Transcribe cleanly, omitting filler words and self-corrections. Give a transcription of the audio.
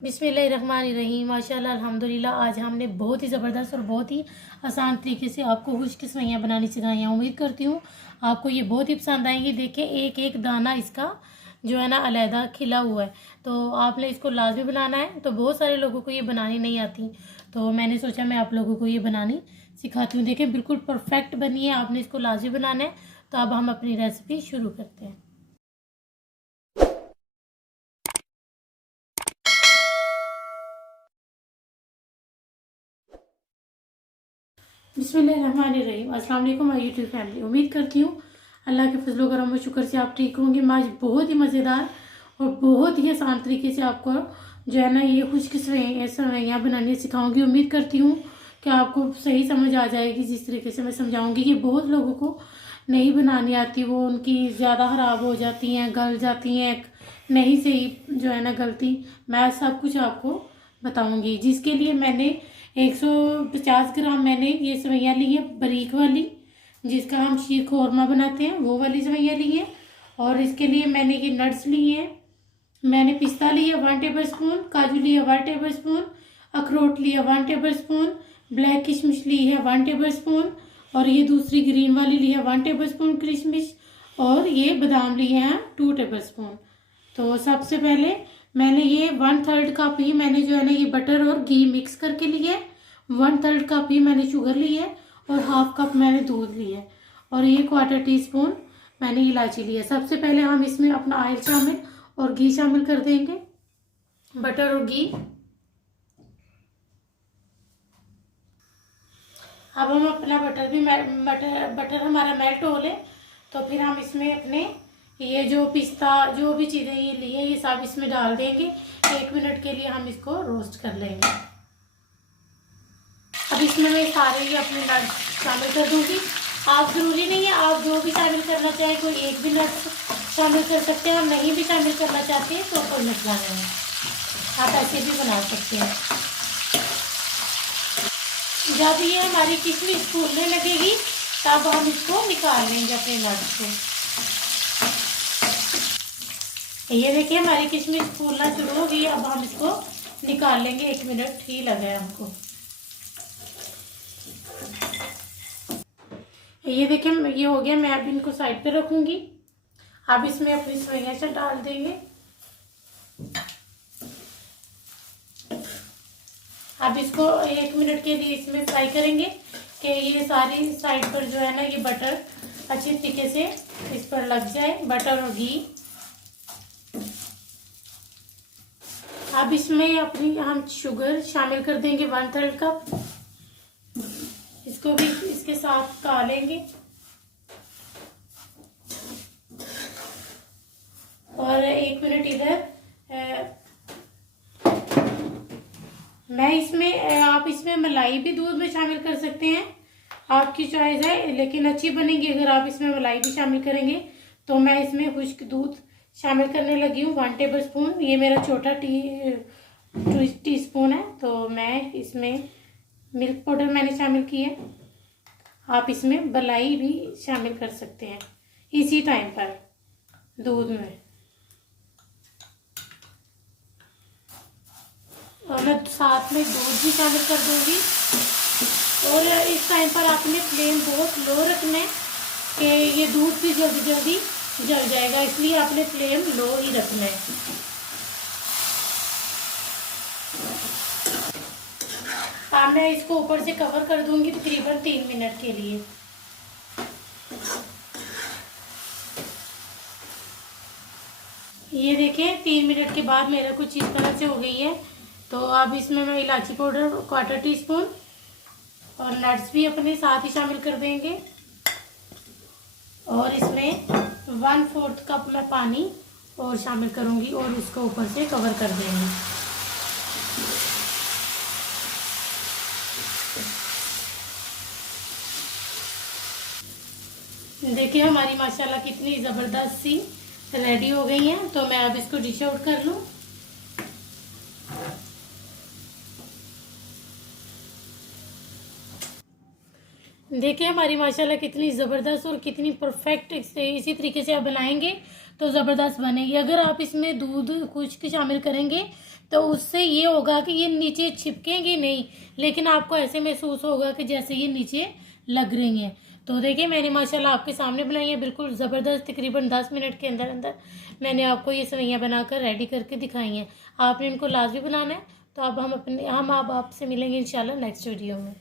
बिस्मिल्लाहिर्रहमानिर्रहीम। माशाल्लाह अल्हम्दुलिल्लाह। आज हमने बहुत ही ज़बरदस्त और बहुत ही आसान तरीके से आपको खुश्क सेवइयाँ बनानी सिखाई हैं। उम्मीद करती हूँ आपको ये बहुत ही पसंद आएंगी। देखिए एक एक दाना इसका जो है ना अलहदा खिला हुआ है, तो आपने इसको लाजमी बनाना है। तो बहुत सारे लोगों को ये बनानी नहीं आती, तो मैंने सोचा मैं आप लोगों को ये बनानी सिखाती हूँ। देखिए बिल्कुल परफेक्ट बनी है, आपने इसको लाजमी बनाना है। तो अब हम अपनी रेसिपी शुरू करते हैं। बिस्मिल्लाहिर्रहमानिर्रहीम। अस्सलाम वालेकुम माय यूट्यूब फैमिली। उम्मीद करती हूँ अल्लाह के फजलो करम और शुक्र से आप ठीक होंगे। मैं आज बहुत ही मज़ेदार और बहुत ही आसान तरीके से आपको जो है ना ये खुश्क सेवइयाँ बनानी सिखाऊंगी। उम्मीद करती हूँ कि आपको सही समझ आ जाएगी जिस तरीके से मैं समझाऊंगी। कि बहुत लोगों को नहीं बनानी आती, वो उनकी ज़्यादा ख़राब हो जाती हैं, गल जाती हैं, नहीं सही जो है ना गलती। मैं सब कुछ आपको बताऊंगी, जिसके लिए मैंने 150 ग्राम मैंने ये सेवइयाँ ली है बारीक वाली, जिसका हम शीर खोरमा बनाते हैं, वो वाली सेवइयाँ ली हैं। और इसके लिए मैंने ये नट्स लिए हैं। मैंने पिस्ता लिया 1 टेबल स्पून, काजू लिया 1 टेबल स्पून, अखरोट लिया 1 टेबल स्पून, ब्लैक किशमिश ली है 1 टेबल स्पून, और ये दूसरी ग्रीन वाली ली है 1 टेबल स्पून किशमिश, और ये बादाम लिए हैं 2 टेबल स्पून। तो सबसे पहले मैंने ये 1/3 कप ही मैंने जो है ना ये बटर और घी मिक्स करके लिया है। 1/3 कप ही मैंने शुगर ली है, और 1/2 कप मैंने दूध लिया है, और ये 1/4 टीस्पून मैंने इलायची ली है। सबसे पहले हम इसमें अपना ऑयल शामिल और घी शामिल कर देंगे, बटर और घी। अब हम अपना बटर हमारा मेल्ट हो ले, तो फिर हम इसमें अपने ये जो पिस्ता जो भी चीज़ें ये लिए ये सब इसमें डाल देंगे। 1 मिनट के लिए हम इसको रोस्ट कर लेंगे। अब इसमें मैं सारे ये अपने नट्स शामिल कर दूंगी। आप ज़रूरी नहीं है, आप जो भी शामिल करना चाहे कोई एक भी नट्स शामिल कर सकते हैं, और नहीं भी शामिल करना चाहते हैं तो कोई मसला नहीं है, आप ऐसे भी बना सकते हैं। जब ये हमारी किशमिश फूलने लगेगी तब हम इसको निकाल लेंगे अपने नट्स को। ये देखिए हमारी किशमिश फूलना शुरू हो गई। अब हम इसको निकाल लेंगे, 1 मिनट ही लगा है हमको। ये देखिए ये हो गया, मैं अब इनको साइड पे रखूंगी। अब इसमें अपनी सेवइयां से डाल देंगे। अब इसको 1 मिनट के लिए इसमें फ्राई करेंगे कि ये सारी साइड पर जो है ना ये बटर अच्छी तरीके से इस पर लग जाए, बटर और घी। अब इसमें अपनी हम शुगर शामिल कर देंगे 1/3 कप। इसको भी इसके साथ कालेंगे, और 1 मिनट इधर मैं इसमें आप इसमें मलाई भी दूध में शामिल कर सकते हैं, आपकी चॉइस है, लेकिन अच्छी बनेगी अगर आप इसमें मलाई भी शामिल करेंगे। तो मैं इसमें खुश्क दूध शामिल करने लगी हूँ 1 टेबल स्पून। ये मेरा छोटा टी स्पून है, तो मैं इसमें मिल्क पाउडर मैंने शामिल किया है। आप इसमें मलाई भी शामिल कर सकते हैं इसी टाइम पर दूध में। और मैं साथ में दूध भी शामिल कर दूंगी। और इस टाइम पर आपने फ्लेम बहुत लो रखना है कि ये दूध भी जल्दी जल्दी जल जाएगा, इसलिए आपने फ्लेम लो ही रखना है। अब मैं इसको ऊपर से कवर कर दूंगी तकरीबन 3 मिनट के लिए। ये देखें 3 मिनट के बाद मेरा कुछ इस तरह से हो गई है। तो अब इसमें मैं इलायची पाउडर 1/4 टीस्पून और नट्स भी अपने साथ ही शामिल कर देंगे, और इसमें 1/4 कप मैं पानी और शामिल करूंगी, और इसको ऊपर से कवर कर देंगे। देखिए हमारी माशाल्लाह कितनी ज़बरदस्त सी रेडी हो गई हैं। तो मैं अब इसको डिश आउट कर लूँ। देखिए हमारी माशाल्लाह कितनी ज़बरदस्त और कितनी परफेक्ट, इसी तरीके से आप बनाएंगे तो ज़बरदस्त बनेगी। अगर आप इसमें दूध खुश्क शामिल करेंगे तो उससे ये होगा कि ये नीचे चिपकेंगे नहीं, लेकिन आपको ऐसे महसूस होगा कि जैसे ये नीचे लग रही हैं। तो देखिए मैंने माशाल्लाह आपके सामने बनाई है बिल्कुल ज़बरदस्त, तकरीबन 10 मिनट के अंदर अंदर मैंने आपको ये सेवइयाँ बनाकर रेडी करके दिखाई हैं। आपने इनको लाजमी बनाना है। तो अब हम आपसे मिलेंगे इंशाल्लाह नेक्स्ट वीडियो में।